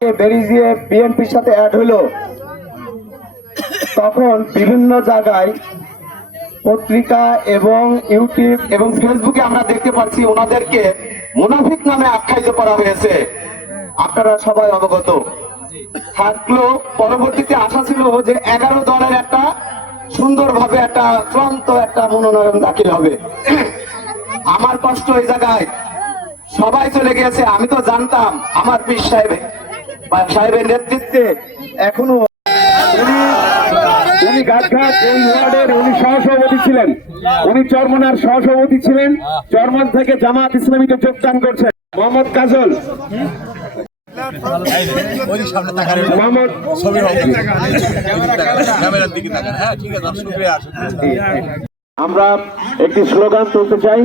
বেরিয়ে বিএনপির সাথে অ্যাড হলো, তখন বিভিন্ন জায়গায় পত্রিকা এবং ইউটিউব এবং ফেসবুকে আমরা দেখতে পাচ্ছি ওনাদেরকে মুনাফিক নামে আখ্যায়িত করা হয়েছে। আপনারা সবাই অবগত থাকলেও পরবর্তীতে আশা ছিল যে 11 দলের একটা সুন্দরভাবে একটা চূড়ান্ত একটা মনোনয়ন দাখিল হবে। আমার কষ্ট এই জায়গায় সবাই চলে গেছে। আমি তো জানতাম আমার পীর সাহেবের নেতৃত্বে এখনো উনি ঘাটঘাট এই ওয়ার্ডের উনি সহসভাপতি ছিলেন, উনি চরমনার সহসভাপতি ছিলেন। চরমন থেকে জামাত ইসলামীতে যোগদান করছেন মোহাম্মদ কাজল। আমরা একটি স্লোগান তুলতে চাই,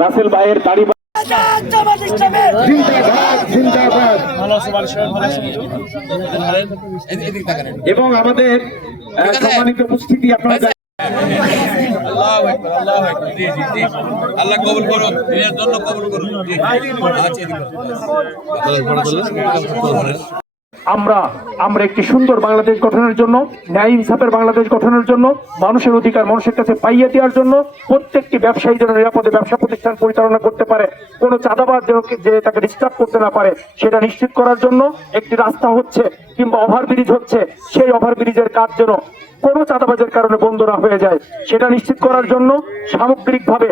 রাসেল ভাইয়ের দাড়ি এবং আমাদের সম্মানিত উপস্থিতি আপনারা আল্লাহ কবুল করুন, দিনের জন্য কবুল করুন। আমরা একটি সুন্দর বাংলাদেশ গঠনের জন্য, ন্যায় ইনসাফের বাংলাদেশ গঠনের জন্য, মানুষের অধিকার মানুষের কাছে পাইয়ে দেওয়ার জন্য, প্রত্যেকটি ব্যবসায়ী যেন নিরাপদে ব্যবসা প্রতিষ্ঠান পরিচালনা করতে পারে, কোনো চাঁদাবাজ যে তাকে ডিস্টার্ব করতে না পারে সেটা নিশ্চিত করার জন্য একটি রাস্তা হচ্ছে কিংবা ওভারব্রিজ হচ্ছে, সেই ওভারব্রিজের কাজ যেন কোনো চাঁদাবাজের কারণে বন্ধ না হয়ে যায় সেটা নিশ্চিত করার জন্য সামগ্রিকভাবে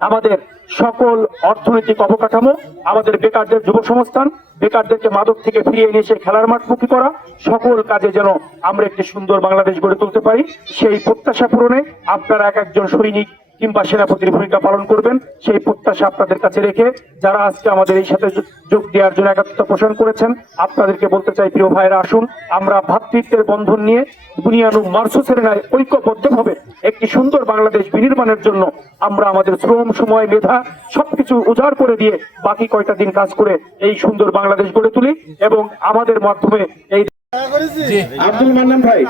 আমাদের সকল অর্থনৈতিক অবকাঠামো, আমাদের বেকারদের যুব সংস্থান, বেকারদেরকে মাদক থেকে ফিরিয়ে এনে এসে খেলার মাঠমুখী করা, সকল কাজে যেন আমরা একটি সুন্দর বাংলাদেশ গড়ে তুলতে পারি, সেই প্রত্যাশা পূরণে আপনারা এক একজন সৈনিক কিংবা সেনাপতির ভূমিকা পালন করবেন, সেই প্রত্যাশা আপনাদের কাছে রেখে যারা আজকে আমাদের এই সাথে যোগ দেওয়ার জন্য একাত্মতা পোষণ করেছেন আপনাদেরকে বলতে চাই, প্রিয় ভাইরা, আসুন আমরা ভ্রাতৃত্বের বন্ধন নিয়ে বুনিয়ানু মার্সুসের ন্যায় ঐক্যবদ্ধভাবে একটি সুন্দর বাংলাদেশ বিনির্মাণের জন্য আমরা আমাদের শ্রম, সময়, মেধা সবকিছু উজাড় করে দিয়ে বাকি কয়টা দিন কাজ করে এই সুন্দর বাংলাদেশ গড়ে তুলি এবং আমাদের মাধ্যমে এই আব্দুল মান্নান ভাই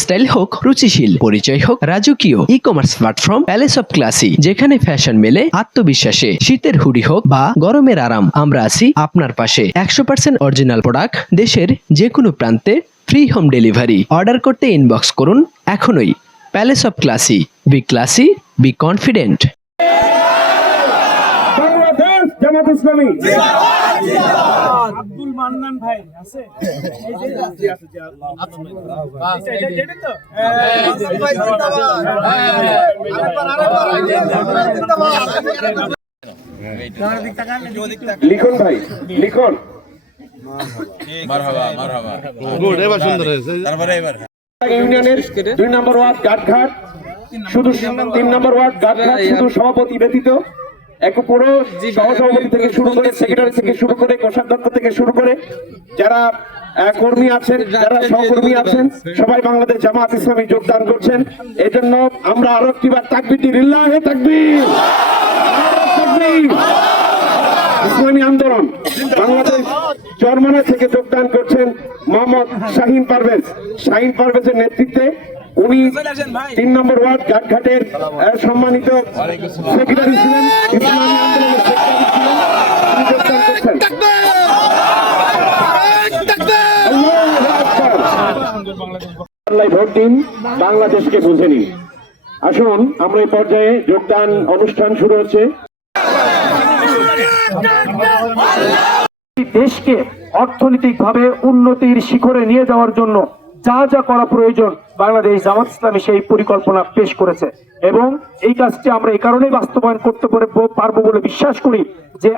স্টাইল হোক রুচিশীল, পরিচয় হোক রাজকীয়, e commerce platform palace of classy, যেখানে ফ্যাশন মেলে আত্মবিশ্বাসে। শীতের হুডি হোক বা গরমের আরাম, আমরা আছি আপনার পাশে। 100% অরিজিনাল প্রোডাক্ট, দেশের যে কোনো প্রান্তে ফ্রি হোম ডেলিভারি। অর্ডার করতে ইনবক্স করুন এখনই। Palace of classy, be confident. Bangladesh Jamaat Islami Abdul Mannan ভাই আছে, এই যে আছে তো লিখন ভাই, লিখন মারহাবা মারহাবা। গুড, এবার সুন্দর হয়েছে। তারপরে এবার ইউনিয়নের 2 নম্বর ওয়ার্ড ঘাটঘাট, শুধু 3 নম্বর ওয়ার্ড ঘাটঘাট শুধু সভাপতি ব্যতীত এক পুরো সহসভাপতি থেকে শুরু করে, সেক্রেটারি থেকে শুরু করে, কোষাধ্যক্ষ থেকে শুরু করে যারা কর্মী আছেন, যারা সহকর্মী আছেন, সবাই বাংলাদেশ জামাত ইসলামী যোগদান করছেন। এই জন্য আমরা আরো একটিবার তাকবীর দিই, লিল্লাহে তাকবীর, তাকবীর। ইসলামী আন্দোলন বাংলাদেশ চরমনা থেকে যোগদান করছেন মোহাম্মদ শাহিন পারভেজের নেতৃত্বে। উনি 3 নম্বর ওয়ার্ড ঘাটঘাটের সম্মানিত সেক্রেটারি ছিলেন, ইসলামী আন্দোলনের সেক্রেটারি ছিলেন, তিনি যোগদান করছেন। ভোট দিন, বাংলাদেশকে বুঝে নিন। আসুন আমরা এই পর্যায়ে যোগদান অনুষ্ঠান শুরু হচ্ছে। দেশকে অর্থনৈতিকভাবে উন্নতির শিখরে নিয়ে যাওয়ার জন্য যা যা করা প্রয়োজন বাংলাদেশ জামাত ইসলামী সেই পরিকল্পনা পেশ করেছে এবং এই কাজটি আমরা এই কারণেই বাস্তবায়ন করতে পারবো বলে বিশ্বাস করি যে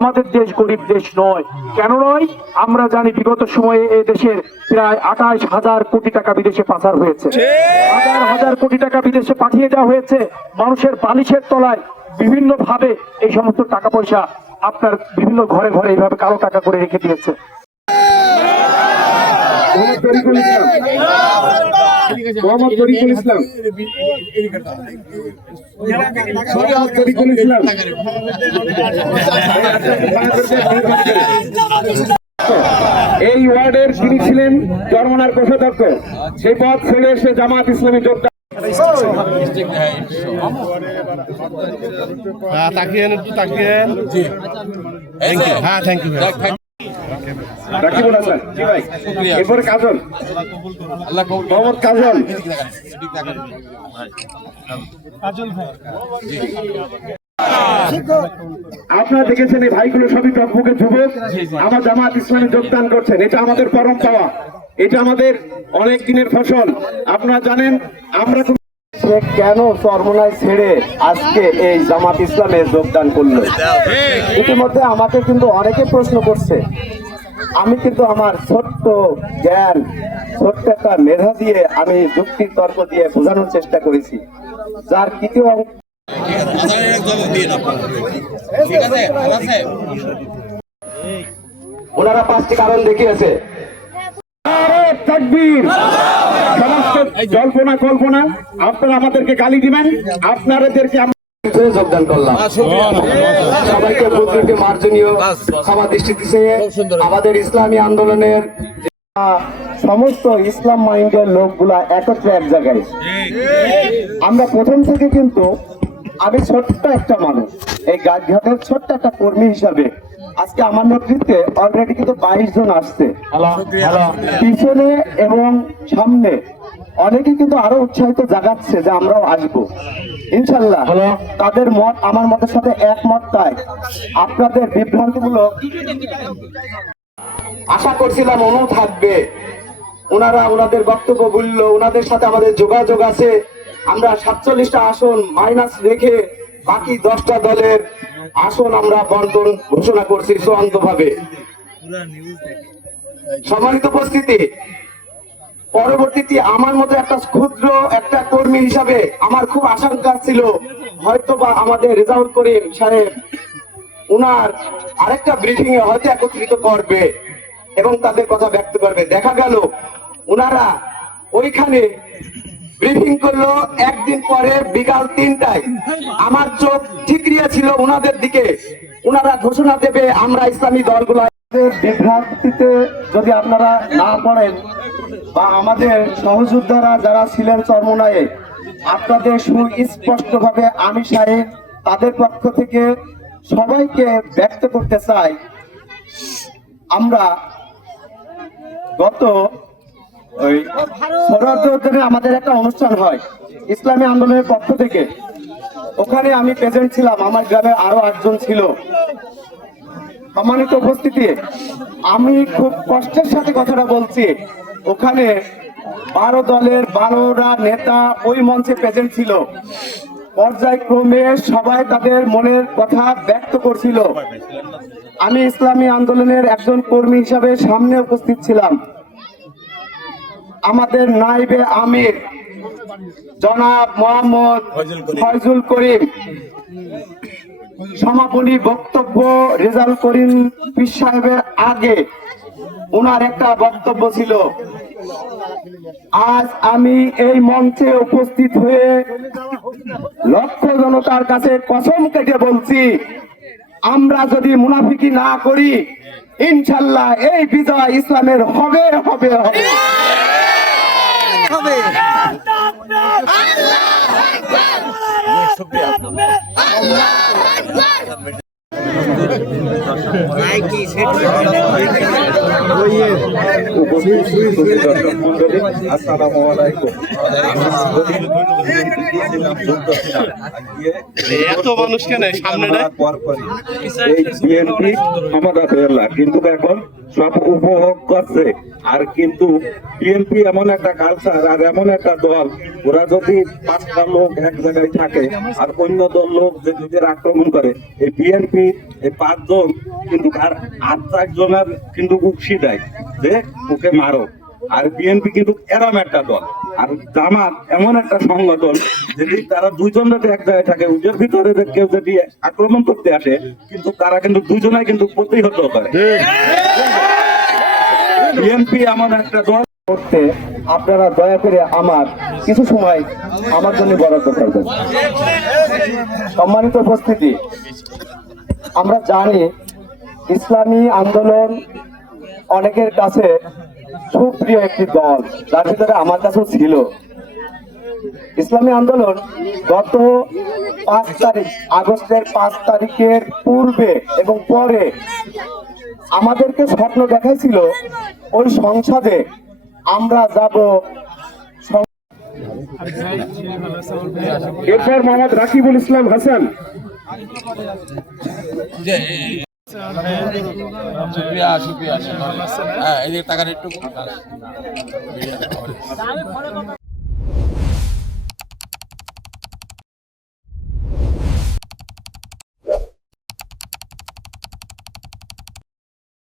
আমাদের দেশ গরিব দেশ নয়। কেন নয়? আমরা জানি বিগত সময়ে এই দেশের প্রায় 28,000 কোটি টাকা বিদেশে পাচার হয়েছে, হাজার কোটি টাকা বিদেশে পাঠিয়ে দেওয়া হয়েছে। মানুষের বালিশের তলায় বিভিন্ন ভাবে এই সমস্ত টাকা পয়সা আপনার বিভিন্ন ঘরে ঘরে এইভাবে কালো টাকা করে রেখে দিয়েছে। মোহাম্মদ তরিকুল ইসলাম, এই ওয়ার্ডের যিনি ছিলেন চরমনার কোষাধ্যক্ষ, সেই পদ ছেড়ে এসে জামাত ইসলামী যোগদান। তাকিয়েন, একটু তাকিয়েন। হ্যাঁ থ্যাংক ইউ রাকিবুল হাসান জি ভাই এরপরে কাজল আল্লাহ কবুল মোহাম্মদ কাজল কাজল ভাই আপনারা দেখেছেন এই ভাইগুলো সবই টকবুকে যুবক আমার জামাত ইসলামে যোগদান করছেন। এটা আমাদের পরম পাওয়া, এটা আমাদের অনেক দিনের ফসল। আপনারা জানেন আমরা কেন চরমোনাই ছেড়ে আজকে এই জামাত ইসলামে যোগদান করলো। ইতিমধ্যে আমাকে কিন্তু অনেকে প্রশ্ন করছে, আমি কিন্তু আমার ছোট্ট জ্ঞান ছোট্ট একটা মেধা দিয়ে আমি যুক্তির তর্ক দিয়ে বোঝানোর চেষ্টা করেছি, যার তৃতীয় ওনারা 5টি কারণ দেখিয়েছে। তাকবীর, সমস্ত জল্পনা কল্পনা আপনারা আমাদেরকে গালি দিবেন, আপনাদেরকে যোগদান করলাম। সবাইকে প্রতিটি মার্জনীয় ক্ষমা দৃষ্টিতে চেয়ে আমাদের ইসলামী আন্দোলনের সমস্ত ইসলাম মাইন্ডের লোকগুলা একত্রে এক জায়গায়। আমরা প্রথম থেকে কিন্তু আমি ছোট্ট একটা মানুষ, এই গাছঘাটের ছোট্ট একটা কর্মী হিসাবে আজকে আমার নেতৃত্বে অলরেডি কিন্তু 22 জন আসছে পিছনে এবং সামনে। অনেকে কিন্তু আরো উৎসাহিত জাগাচ্ছে যে আমরাও আসবো ইনশাল্লাহ। তাদের মত আমার মতের সাথে একমত, তাই আপনাদের বিভ্রান্তিমূলক আশা করছিলাম অনু থাকবে, ওনারা ওনাদের বক্তব্য বলল, ওনাদের সাথে আমাদের যোগাযোগ আছে। আমরা 47টা আসন মাইনাস রেখে বাকি 10টা দলের আসন আমরা বন্টন ঘোষণা করছি চূড়ান্তভাবে। সম্মানিত উপস্থিতি, পরবর্তীতে আমার মতো একটা ক্ষুদ্র একটা কর্মী হিসাবে আমার খুব আশঙ্কা ছিল হয়তোবা আমাদের রেজাউল করিম সাহেব উনার আরেকটা ব্রিফিং এ হয়তো একত্রিত করবে এবং তাদের কথা ব্যক্ত করবে। দেখা গেল উনারা ওইখানে ব্রিফিং করলো, একদিন পরে বিকাল 3টায় আমার চোখ ঠিকরিয়া ছিল ওনাদের দিকে। ওনারা ঘোষণা দেবে আমরা ইসলামী দলগুলো। বিভ্রান্তিতে যদি আপনারা না পড়েন বা আমাদের সহযোদ্ধারা যারা ছিলেন চরমোনাইয়ে, আপনাদের সুস্পষ্ট ভাবে আমি সাহেব তাদের পক্ষ থেকে সবাইকে ব্যক্ত করতে চাই, আমরা গত ওই সৌরদে আমাদের একটা অনুষ্ঠান হয় ইসলামী আন্দোলনের পক্ষ থেকে, ওখানে আমি প্রেজেন্ট ছিলাম, আমার গ্রামে আরো 8 জন ছিল। সম্মানিত উপস্থিতি, আমি খুব কষ্টের সাথে কথাটা বলছি, ওখানে 12 দলের 12টা নেতা ওই মঞ্চে প্রেজেন্ট ছিল। পর্যায়ক্রমে সবাই তাদের মনের কথা ব্যক্ত করছিল। আমি ইসলামী আন্দোলনের একজন কর্মী হিসাবে সামনে উপস্থিত ছিলাম। আমাদের নাইবে আমির জনাব মোহাম্মদ ফয়জুল করিম সমাপনী বক্তব্য রেজাউল করিম পীর সাহেবের আগে ওনার একটা বক্তব্য ছিল। আজ আমি এই মঞ্চে উপস্থিত হয়ে লক্ষ জনতার কাছে কসম কেটে বলছি, আমরা যদি মুনাফিকি না করি ইনশাল্লাহ এই বিজয় ইসলামের হবে হবে হবে। আসসালামু আলাইকুম। এত মানুষ কেন সামনে এই বিএনপি ক্ষমতা পেল, কিন্তু এখন সব উপভোগ করছে। আর কিন্তু বিএনপি এমন একটা কালচার আর এমন একটা দল, ওরা যদি 5টা লোক এক জায়গায় থাকে আর অন্য দল লোক যদি আক্রমণ করে, এই বিএনপি এই 5 জন কিন্তু আর 8 জনের কিন্তু উৎসি দেয় যে ওকে মারো। আর বিএনপি কিন্তু এরম একটা দল, আর জামাত এমন একটা সংগঠন যদি তারা 2 জন যদি এক জায়গায় থাকে, ওদের ভিতরে কেউ যদি আক্রমণ করতে আসে কিন্তু তারা কিন্তু 2 জনাই কিন্তু প্রতিহত করে। বিএনপি এমন একটা দল করতে আপনারা দয়া করে আমার কিছু সময় আমার জন্য বরাদ্দ করবেন। সম্মানিত উপস্থিতি, আমরা জানি ইসলামী আন্দোলন অনেকের কাছে সুপ্রিয় একটি দল, যার ভিতরে আমার কাছেও ছিল। ইসলামী আন্দোলন গত 5 তারিখ, আগস্টের 5 তারিখের পূর্বে এবং পরে আমাদেরকে স্বপ্ন দেখাইছিল ওই সংসদে আমরা যাব। এরপর মোহাম্মদ রাকিবুল ইসলাম হাসান। শুক্রিয়া হ্যাঁ এই যে টাকার একটু